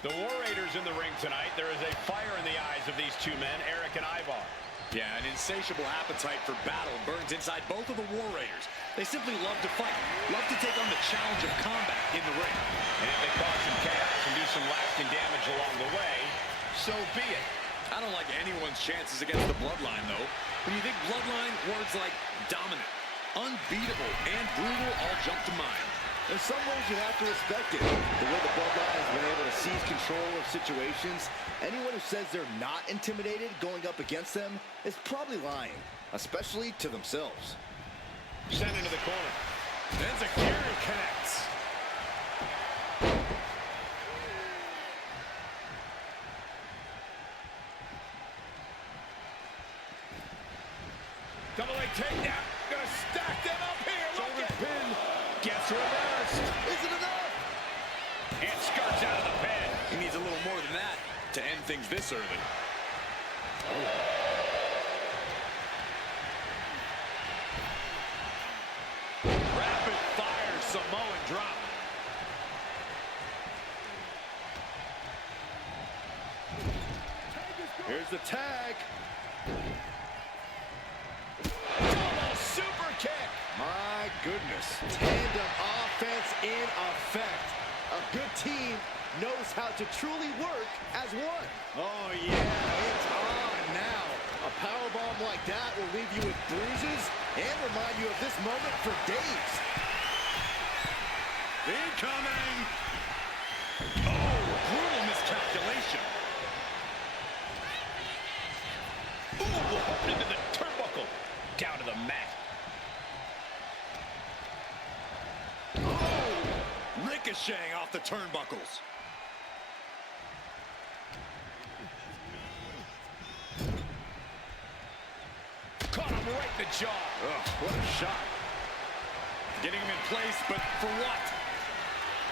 The War Raiders in the ring tonight. There is a fire in the eyes of these two men, Eric and Ivar. Yeah, an insatiable appetite for battle burns inside both of the War Raiders. They simply love to fight, love to take on the challenge of combat in the ring. And if they cause some chaos and do some lasting damage along the way, so be it. I don't like anyone's chances against the Bloodline, though. When you think Bloodline, words like dominant, unbeatable, and brutal all jump to mind. In some ways, you have to respect it. The way the Bloodline has been able to seize control of situations, anyone who says they're not intimidated going up against them is probably lying, especially to themselves. Sent into the corner. Then Zakiri connects. Double leg takedown. Gonna stack them up here. Look at pin. Gets reversed. Is it enough? And skirts out of the pin. He needs a little more than that to end things this early. Rapid fire Samoan drop. Here's the tag. Double super kick. My goodness. Tandem offense in effect. A good team knows how to truly work as one. Oh, yeah, it's on now. A powerbomb like that will leave you with bruises and remind you of this moment for days. Incoming! Oh, brutal miscalculation. Ooh, up into the turnbuckle. Down to the mat. Oh! Ricocheting off the turnbuckles. Caught him right in the jaw. Ugh, what a shot. Getting him in place, but for what?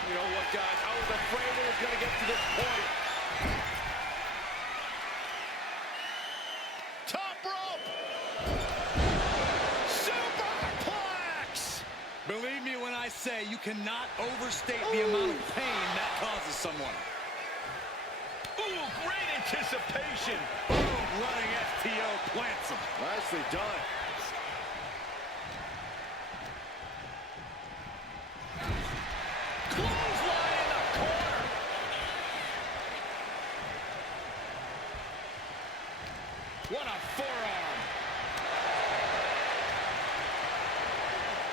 You know what, guys? I was afraid it was going to get to this point. Top rope. Superplex. Believe me when I say you cannot overstate the amount of pain that causes someone. Ooh, great anticipation. Boom, running STO plants him. Nicely done. Clothesline in the corner. What a forearm.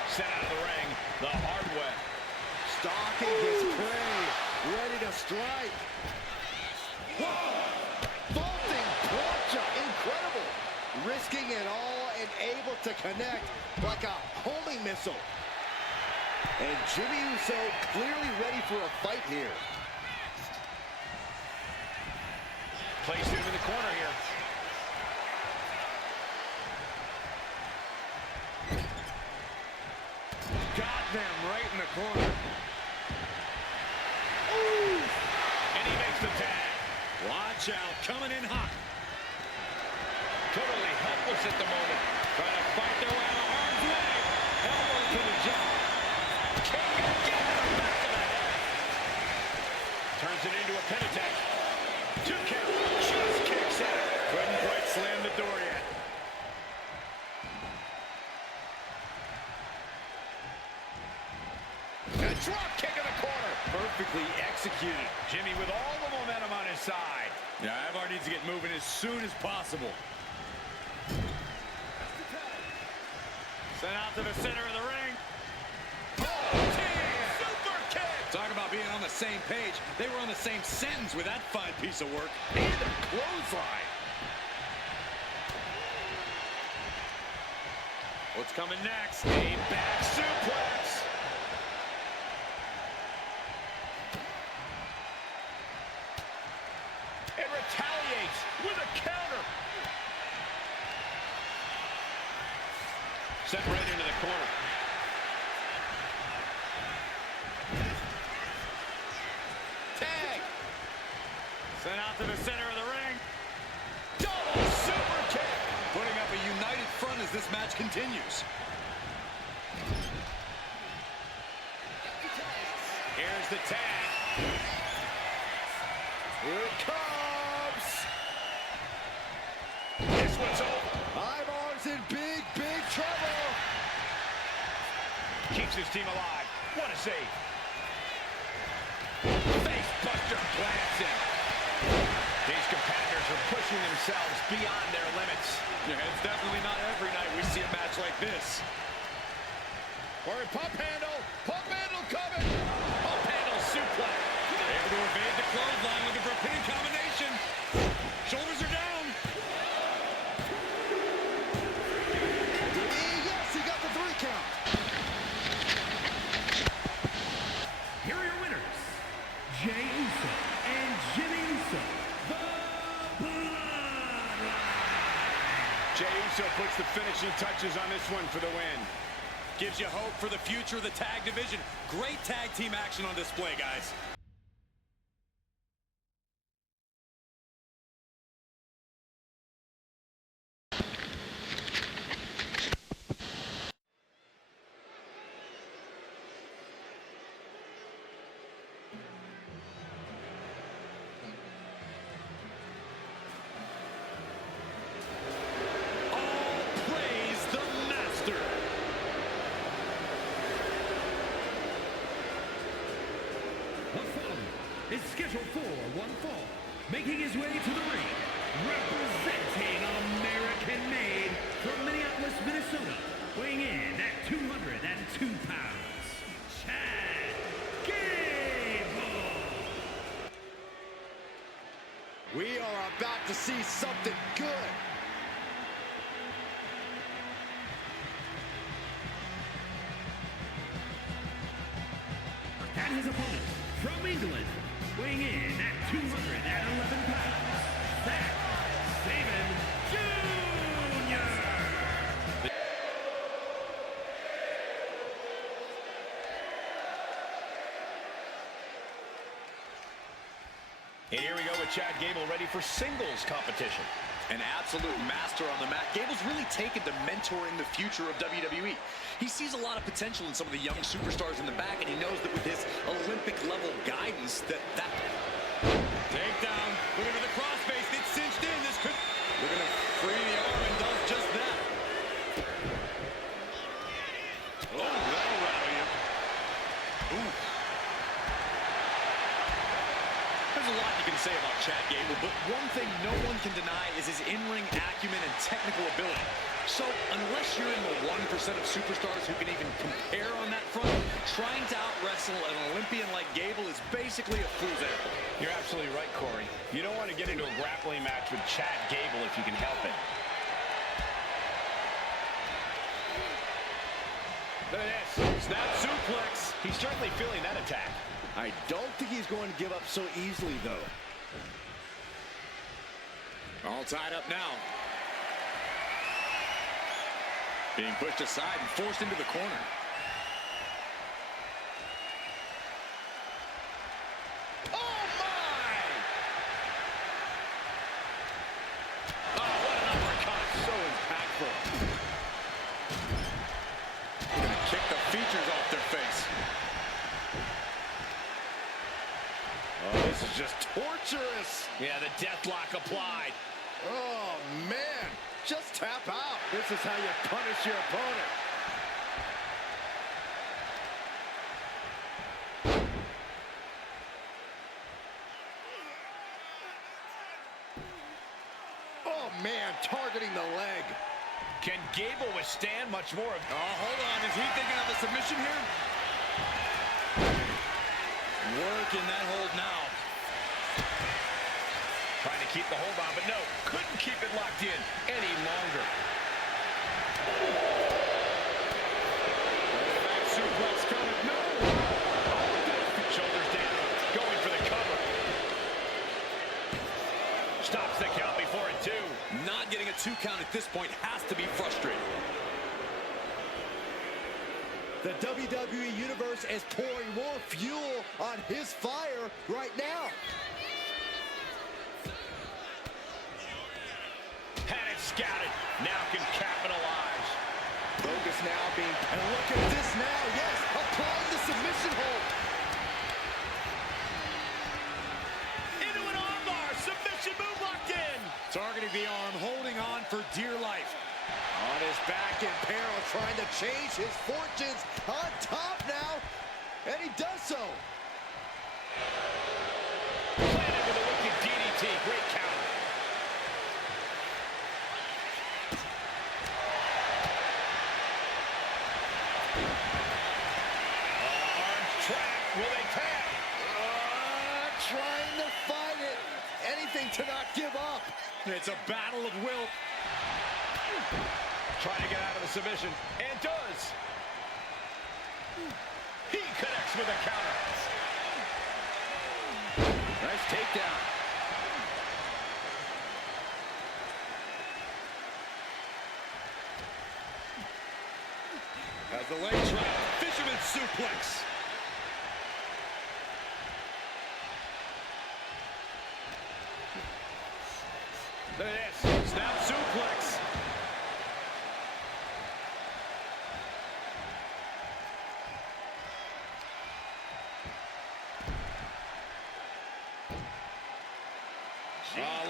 Sent out of the ring the hard way. Stalking his prey. Ready to strike. Whoa! Vaulting plancha. Incredible. Risking it all and able to connect like a homing missile. And Jimmy Uso clearly ready for a fight here. Placed him in the corner here. Got them right in the corner. Ooh! And he makes the tag. Watch out, coming in hot. Totally helpless at the moment. Trying to fight their way out of harm's way. Elbow to the jaw. King again to the back of the head. Turns it into a pin attack. 2 count. Just kicks out. Couldn't quite slam the door yet. A drop kick in the corner. Perfectly executed. Jimmy with all the momentum on his side. Yeah, Ivar needs to get moving as soon as possible. Sent out to the center of the ring. Super kick. Talk about being on the same page. They were on the same sentence with that fine piece of work. And a clothesline. What's coming next? A back suplex. It retaliates with a counter. Sent right into the corner. Tag. Sent out to the center of the ring. Double super kick. Putting up a united front as this match continues. Here's the tag. Here it comes. This one's over. Ivar's in big, big trouble. Keeps his team alive. What a save. Face buster plants him. These competitors are pushing themselves beyond their limits. Yeah, it's definitely not every night we see a match like this. Or a pump handle coming. Pump handle suplex. Able to evade the clothesline, looking for a pinning combination. Shoulders are down. Yes, he got the 3 count. Here are your winners, Jey Uso and Jimmy Uso, the Bloodline. Jey Uso puts the finishing touches on this one for the win. Gives you hope for the future of the tag division. Great tag team action on display, guys. Is scheduled for one fall, making his way to the ring, representing American-made from Minneapolis, Minnesota, weighing in at 202 pounds, Chad Gable. We are about to see something good. And his opponent from England, weighing in at 211 pounds, Zack Saban Jr. And here we go with Chad Gable ready for singles competition. An absolute master on the mat. Gable's really taken to mentoring the future of WWE. He sees a lot of potential in some of the young superstars in the back, and he knows that with his Olympic-level guidance, that takedown. Looking for the crossface. It's cinched in. This could... Looking to free the arm and does just that. Oh, that'll rattle you. Ooh. There's a lot you can say about Chad Gable, but one thing no one can deny is his in-ring acumen and technical ability. So, unless you're in the 1% of superstars who can even compare on that front, trying to out-wrestle an Olympian like Gable is basically a fool's errand. You're absolutely right, Corey. You don't want to get into a grappling match with Chad Gable if you can help it. Look at this. Snap suplex. He's certainly feeling that attack. I don't think he's going to give up so easily, though. All tied up now. Being pushed aside and forced into the corner. Oh, my! Oh, what an uppercut. So impactful. Gonna kick the features off their face. Oh, this is just torturous. Yeah, the deathlock applied. Oh, man. Just tap out. This is how you punish your opponent. Oh, man, targeting the leg. Can Gable withstand much more of... Oh, hold on. Is he thinking of a submission here? Working that hold now. Trying to keep the hold on, but no, couldn't keep it locked in any longer. Back suplex coming. No! Oh, shoulders down. Going for the cover. Stops the count before a 2. Not getting a 2 count at this point has to be frustrating. The WWE Universe is pouring more fuel on his fire right now. Had it scouted. Now can capitalize. Focus now being... And look at this now. Yes, applying the submission hold. Into an arm trying to change his fortunes on top now, and he does so. Planted with a wicked DDT. Great counter. Arms trapped. Will they tag? Trying to fight it. Anything to not give up. It's a battle of will. Trying to get out of the submission. And does. He connects with a counter. Nice takedown. As the leg trap, fisherman suplex. Look at this. Snap suplex.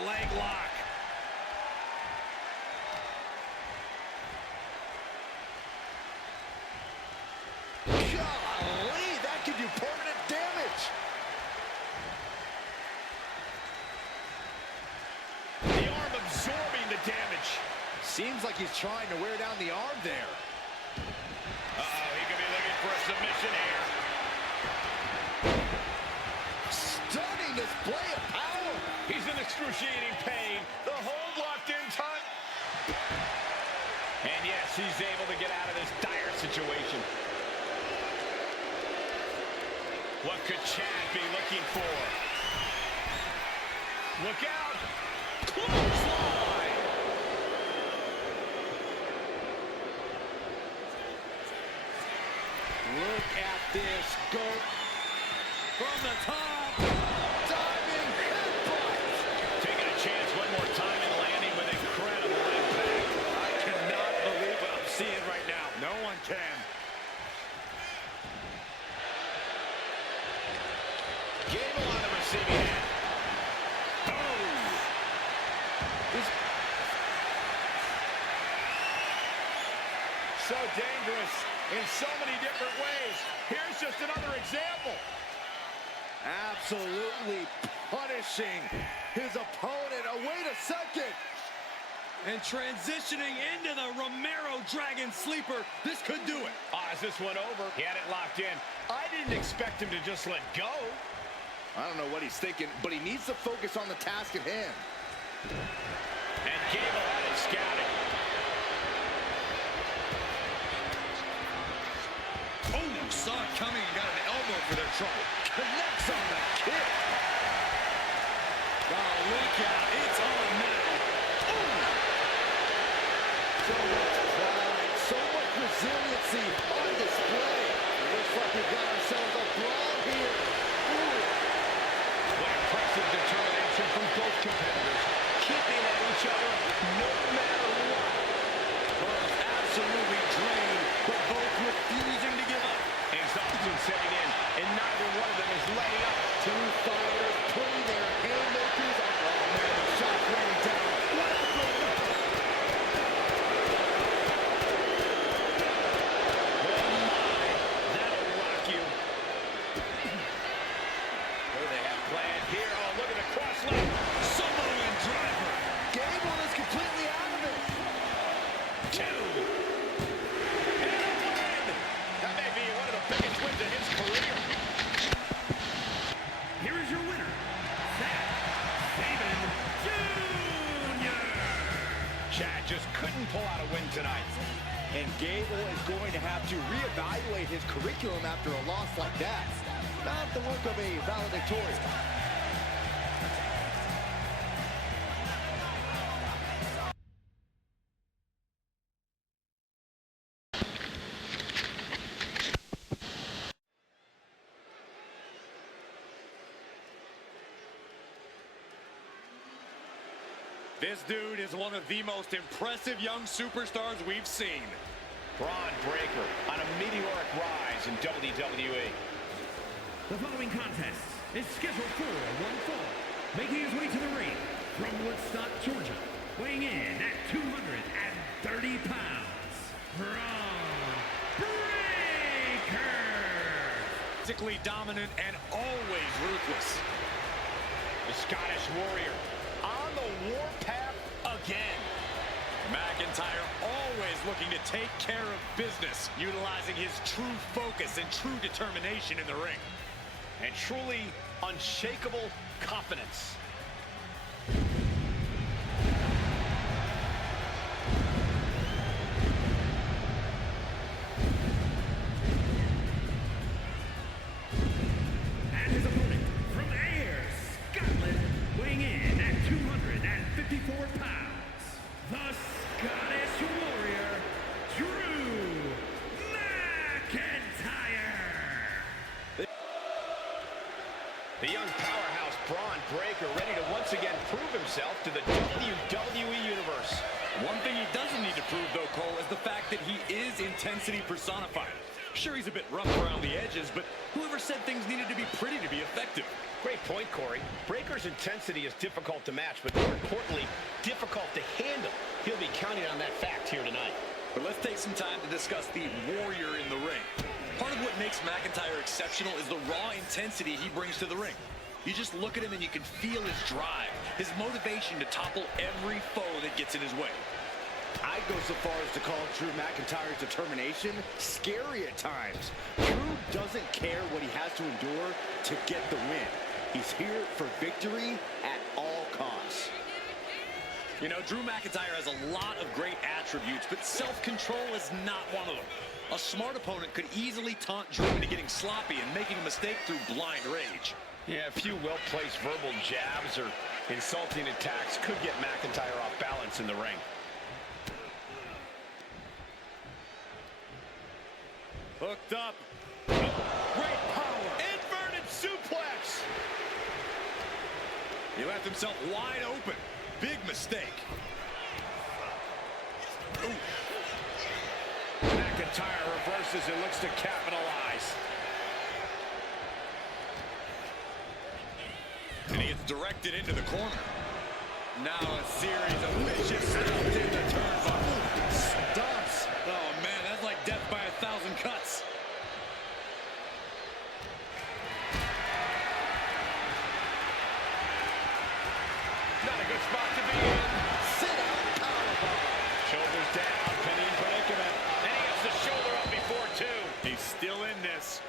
Leg lock. Golly, that could do permanent damage. The arm absorbing the damage. Seems like he's trying to wear down the arm there. Uh-oh, he could be looking for a submission here. Stunning display of power. He's in excruciating pain. The hold locked in time. And yes, he's able to get out of this dire situation. What could Chad be looking for? Look out! Clothesline! Look at this. Go from the top. Diving headbutt. Taking a chance one more time and landing with incredible impact. I cannot believe what I'm seeing right now. No one can. Gable on the receiving end. So dangerous in so many different ways. Here's just another example. Absolutely punishing his opponent. Oh, wait a second. And transitioning into the Romero Dragon Sleeper. This could do it. Is this one over? He had it locked in. I didn't expect him to just let go. I don't know what he's thinking, but he needs to focus on the task at hand. And Gable had it scouted. Oh, saw it coming and got an elbow for their trouble. Connects on the kick. Oh, look out. It's on now. So much pride, so much resiliency on display. It looks like we've got ourselves a brawl here. What impressive determination from both competitors. Keeping at each other no matter what. Both absolutely drained, but both refusing to give up. Exhaustion setting in, and neither one of them is letting up. Two fighters putting their haymakers on. Oh man, the shot raining down. What a blow. Oh my, that'll rock you. What do they have planned here? Oh, look at the cross leg. Samoan driver. Gable is completely out of it. Two. And a win. That may be one of the biggest wins in his career. Here is your winner, Zack Saban Jr. Chad just couldn't pull out a win tonight. And Gable is going to have to reevaluate his curriculum after a loss like that. Not the work of a valedictorian. This dude is one of the most impressive young superstars we've seen. Braun Breaker on a meteoric rise in WWE. The following contest is scheduled for one fall. Making his way to the ring from Woodstock, Georgia, weighing in at 230 pounds, from physically dominant and always ruthless. The Scottish Warrior on the warpath again. McIntyre always looking to take care of business, utilizing his true focus and true determination in the ring. And truly unshakable confidence. And his opponent from Ayr, Scotland, weighing in at 254 pounds, the Scottish Warrior, Drew McIntyre. The young powerhouse Braun Breaker ready to once again prove himself to the WWE Universe. One thing he doesn't need to prove, though, Cole, is the fact that he is intensity personified. Sure, he's a bit rough around the edges, but whoever said things needed to be pretty to be effective? Great point, Corey. Breaker's intensity is difficult to match, but more importantly, difficult to handle. He'll be counting on that fact here tonight. But let's take some time to discuss the Warrior in the ring. Part of what makes McIntyre exceptional is the raw intensity he brings to the ring. You just look at him and you can feel his drive, his motivation to topple every foe that gets in his way. I'd go so far as to call Drew McIntyre's determination scary at times. Drew doesn't care what he has to endure to get the win. He's here for victory at all costs. You know, Drew McIntyre has a lot of great attributes, but self-control is not one of them. A smart opponent could easily taunt Drew into getting sloppy and making a mistake through blind rage. Yeah, a few well-placed verbal jabs or insulting attacks could get McIntyre off balance in the ring. Hooked up. Great power. Inverted suplex. He left himself wide open. Big mistake. Ooh. McIntyre reverses and looks to capitalize. And he gets directed into the corner. Now a series of vicious stomps in the turnbuckle. Stomps. Oh, man, that's like death by 1,000 cuts. Not a good spot to be in. Sit out powerbomb. Shoulders down, penny predicament. And he gets the shoulder up before two. He's still in this.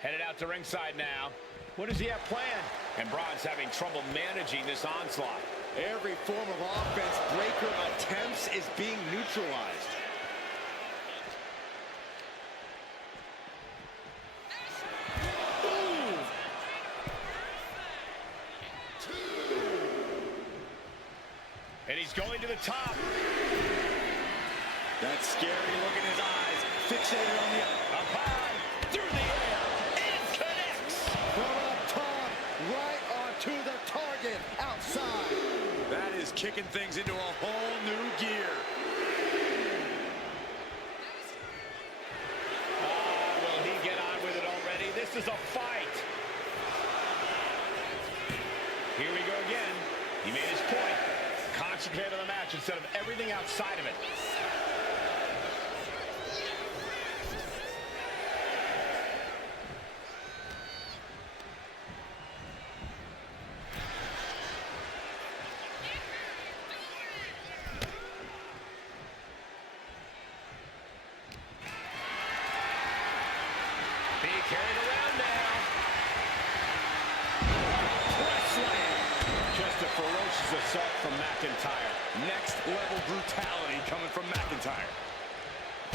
Headed out to ringside now. What does he have planned? And Braun's having trouble managing this onslaught. Every form of offense Breaker attempts is being neutralized. And he's going to the top. That scary look in his eyes. Fixated on the Up high, through the air, and connects. From up top, right onto the target, outside. That is kicking things into a whole new gear. Will he get on with it already? This is a fight. Here we go again. He made his point. Concentrate on the match instead of everything outside of it. Being carried around now. Press slam. Just a ferocious assault from McIntyre. Next level brutality coming from McIntyre.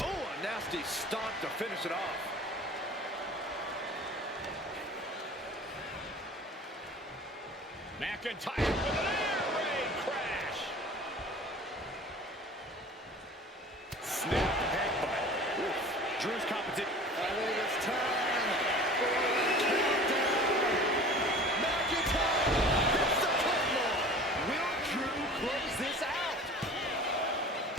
Oh, a nasty stomp to finish it off. McIntyre with an air raid crash. Snap headbutt. Oof. Drew's competition. I think it's time for the countdown. McIntyre hits the claymore. Will Drew close this out?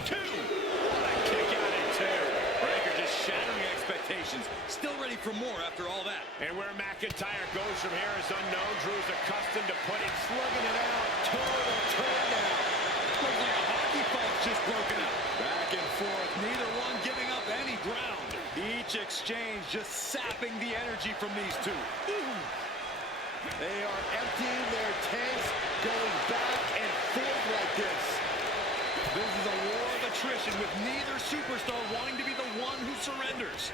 Two. What a kick out at two. Breaker just shattering expectations. Still ready for more after all that. And where McIntyre goes from here is unknown. Drew's accustomed to putting Slugging it out. Toe to toe now. Looks like a hockey fight's just broken up. just sapping the energy from these two. They are emptying their tanks, going back and forth like this. This is a war of attrition with neither superstar wanting to be the one who surrenders.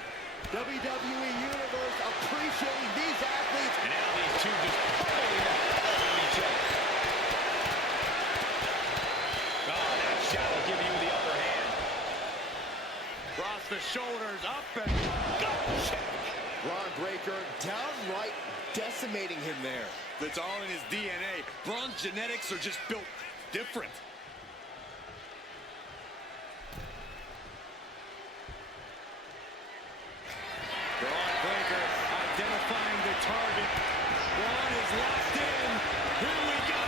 WWE Universe appreciating these athletes. And now these two just pulling on each other. Oh, that shot will give you the upper hand. Across the shoulders, up and go. Braun Breaker downright decimating him there. It's all in his DNA. Braun's genetics are just built different. Braun Breaker identifying the target. Braun is locked in. Here we go.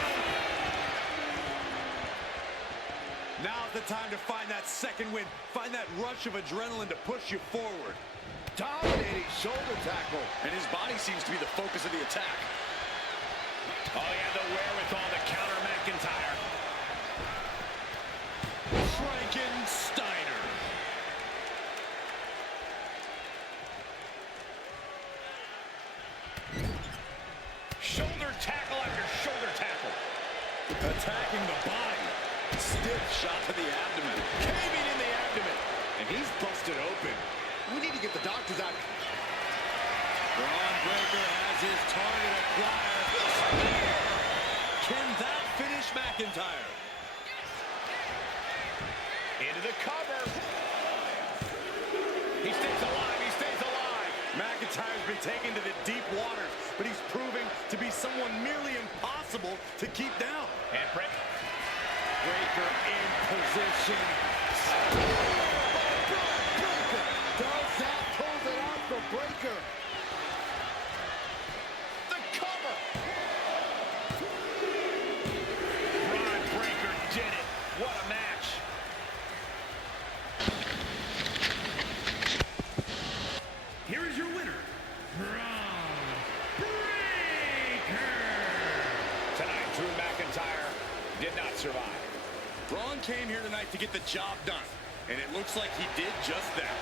Now's the time to find that second win. Find that rush of adrenaline to push you forward. Dominating shoulder tackle. And his body seems to be the focus of the attack. Oh, he had the wherewithal to counter McIntyre. Frankensteiner. Shoulder tackle after shoulder tackle. Attacking the body. Stiff shot to the abdomen. Caving in the abdomen. And he's busted open. We need to get the doctors out. Braun Breaker has his target acquired. Can that finish McIntyre? Into the cover. He stays alive. He stays alive. McIntyre's been taken to the deep waters, but he's proving to be someone nearly impossible to keep down. And Breaker In position. Does that pulls it out for Breaker? the cover. Braun Breaker did it. What a match. Here is your winner, Braun Breaker. Tonight, Drew McIntyre did not survive. Braun came here tonight to get the job done, and it looks like he did just that.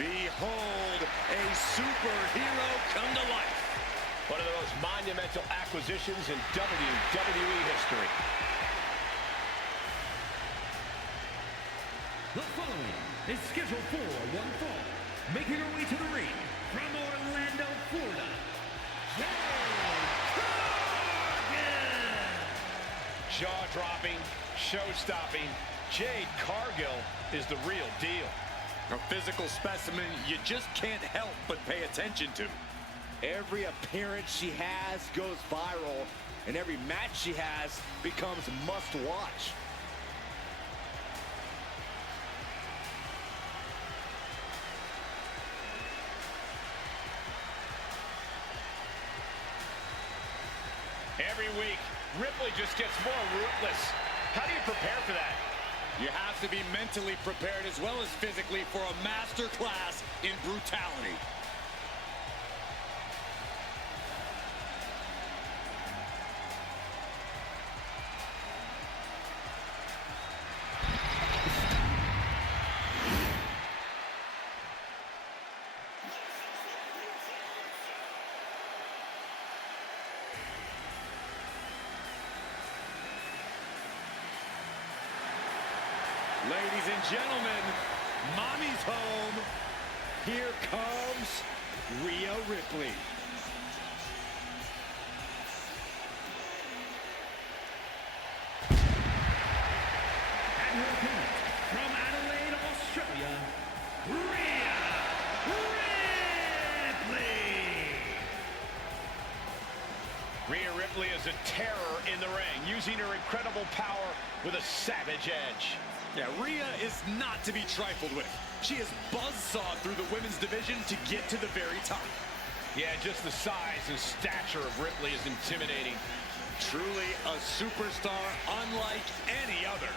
Behold, a superhero come to life. One of the most monumental acquisitions in WWE history. The following is scheduled for one fall. Making her way to the ring from Orlando, Florida, Jade Cargill. Jaw-dropping, show-stopping, Jade Cargill is the real deal. A physical specimen you just can't help but pay attention to. Every appearance she has goes viral, and every match she has becomes must-watch. Every week, Ripley just gets more ruthless. How do you prepare for that? You have to be mentally prepared as well as physically for a master class in brutality. Ladies and gentlemen, mommy's home. Here comes Rhea Ripley. And her opponent from Adelaide, Australia, Rhea Ripley. Rhea Ripley Ripley is a terror in the ring, using her incredible power with a savage edge. Yeah, Rhea is not to be trifled with. She has buzzsawed through the women's division to get to the very top. Yeah, just the size and stature of Ripley is intimidating. Truly a superstar unlike any other.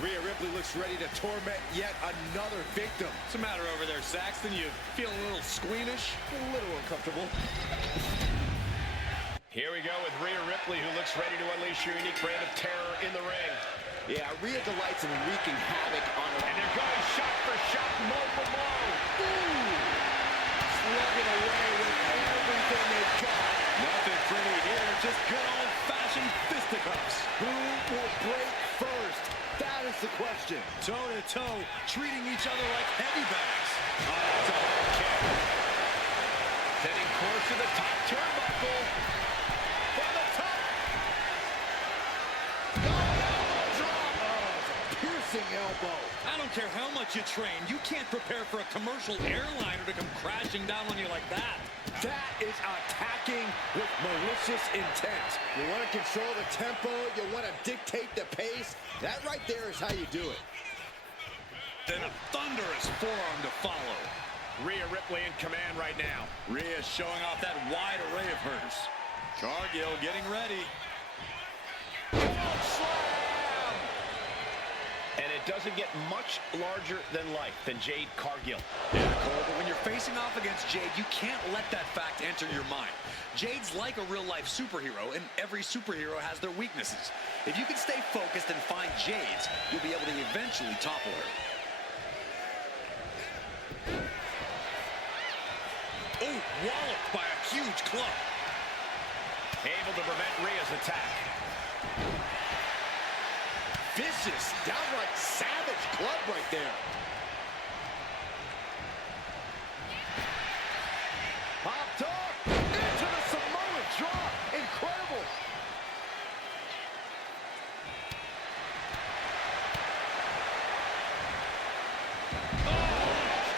Rhea Ripley looks ready to torment yet another victim. What's the matter over there, Saxton? You feel a little squeamish? A little uncomfortable. Here we go with Rhea Ripley, who looks ready to unleash your unique brand of terror in the ring. Yeah, Rhea delights in wreaking havoc on her. And they're going shot for shot, blow for blow. Ooh! Slugging away with everything they've got. Nothing pretty here, just good old-fashioned fisticuffs. Who will break first? That is the question. Toe-to-toe, treating each other like heavy bags. Oh, that's a hard kick. Setting course to the top turnbuckle. From the top. Piercing elbow. I don't care how much you train, you can't prepare for a commercial airliner to come crashing down on you like that. That is attacking with malicious intent. You want to control the tempo, you want to dictate the pace. That right there is how you do it. Then a thunderous forearm to follow. Rhea Ripley in command right now. Rhea showing off that wide array of hers. Cargill getting ready. Slam! And it doesn't get much larger than life than Jade Cargill. Yeah, Cole, but when you're facing off against Jade, you can't let that fact enter your mind. Jade's like a real-life superhero, and every superhero has their weaknesses. If you can stay focused and find Jade's, you'll be able to eventually topple her. Oh, walloped by a huge club. Able to prevent Rhea's attack. Vicious, downright savage club right there. Popped up into the Samoa drop. Incredible.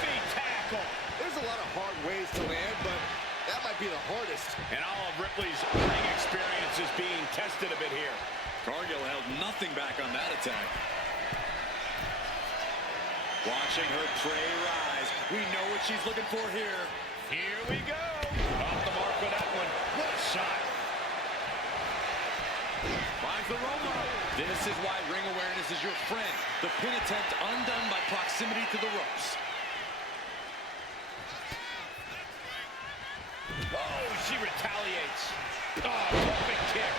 Feet tackle. There's a lot of hard ways to land, but that might be the hardest. And all of Ripley's ring experience is being tested a bit here. Cargill held nothing back on that attack. Watching her prey rise. We know what she's looking for here. Here we go. Off the mark with that one. What a shot. Finds the Roma. This is why ring awareness is your friend. The pin attempt undone by proximity to the ropes. Oh, she retaliates. Oh, perfect kick.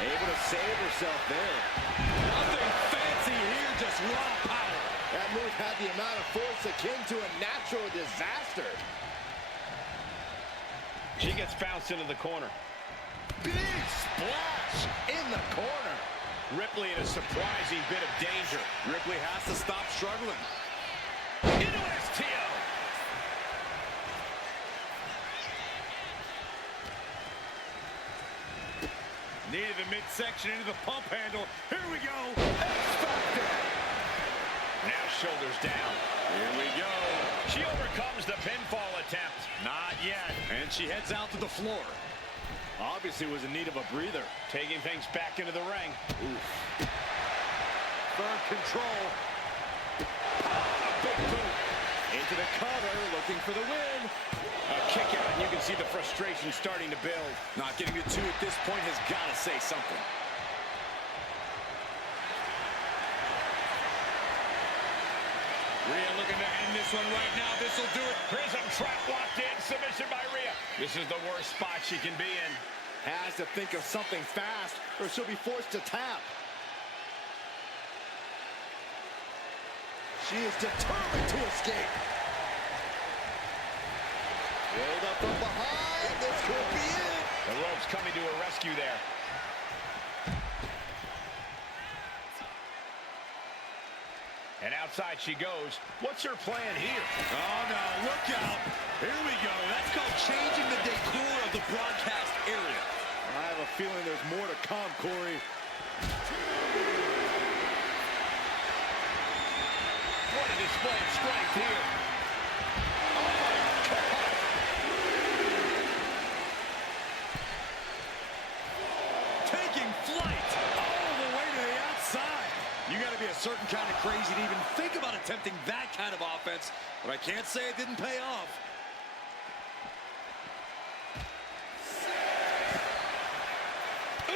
Able to save herself there. Nothing fancy here, just raw power. That move had the amount of force akin to a natural disaster. She gets bounced into the corner. Big splash in the corner. Ripley in a surprising bit of danger. Ripley has to stop struggling. Into an STO. Needed the midsection into the pump handle. Here we go. Now shoulders down. Here we go. She overcomes the pinfall attempt. Not yet. And she heads out to the floor. Obviously was in need of a breather. Taking things back into the ring. Oof. Firm control. A big boot. Into the cover, looking for the win. A kick out, and you can see the frustration starting to build. Not getting the two at this point has got to say something. Rhea looking to end this one right now. This will do it. Prism trap locked in. Submission by Rhea. This is the worst spot she can be in. Has to think of something fast, or she'll be forced to tap. She is determined to escape. Rolled up from behind. This could be it. The ropes coming to a rescue there. And outside she goes. What's her plan here? Oh, no, look out. Here we go. That's called changing the decor of the broadcast area. I have a feeling there's more to come, Corey. What a display of strength here. Oh, my God. Taking flight all the way to the outside. You got to be a certain kind of crazy to even think about attempting that kind of offense, but I can't say it didn't pay off. Ooh.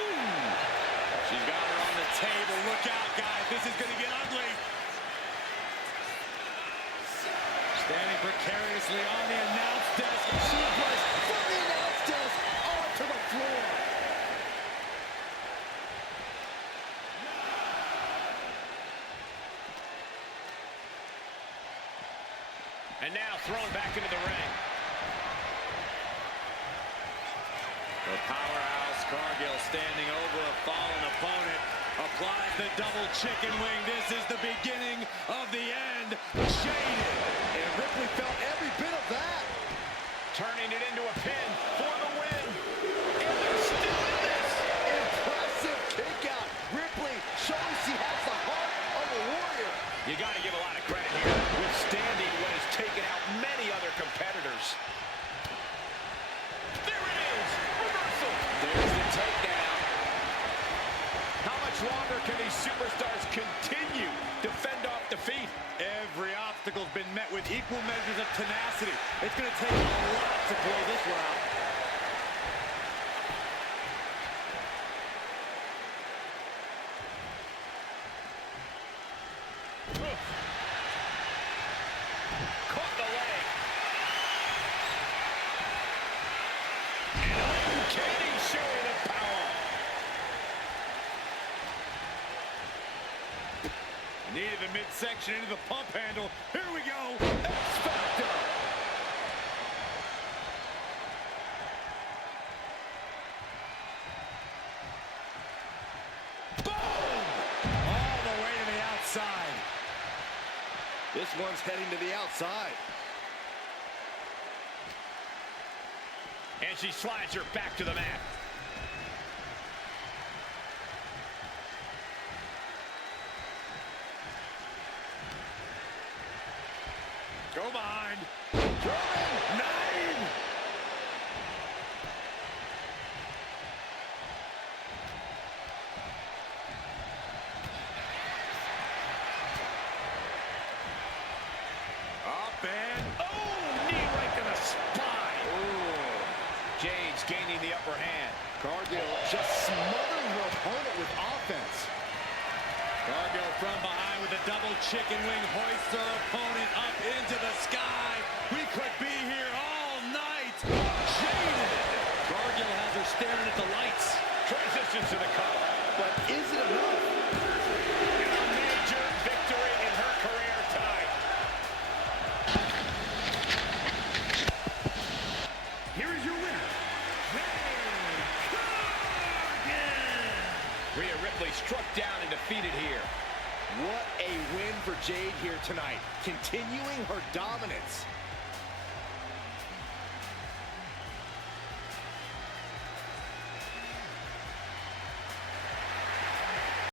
She's got her on the table. Look out, guys. This is going to get ugly. Standing precariously on the announce desk. Suplex from the announce desk onto the floor. And now thrown back into the ring. The powerhouse Cargill standing over a fallen opponent. Applies the double chicken wing. This is the beginning of the end. Shaded. And Ripley felt every bit of that. Turning it into a pin for the win. And they're still in this. Impressive kick out. Ripley showing she has the heart of a warrior. You got to give a lot of credit here. Withstanding what has taken out many other competitors. There it is. Reversal. There's the takedown. How much longer can these superstars continue to fend off defeat? Every obstacle's been met with equal measures of tenacity. It's going to take a lot to close this one out. Caught the leg. And Katie showing the power. Needed the midsection into the pump handle. Here we go. X-Factor. Boom! All the way to the outside. This one's heading to the outside. And she slides her back to the mat. Go behind. German. 9. Up and Oh, knee right to the spine. Ooh. Jade's gaining the upper hand. Cargill just smothering her opponent with offense. Cargill from behind with a double chicken wing, hoists her opponent up into the sky. We could be here all night. Jaded. Cargill has her staring at the lights. Transitions to the cup. But is it enough? A major victory in her career tonight. Here is your winner, Rhea Ripley struck down and defeated here. What a win for Jade here tonight, continuing her dominance.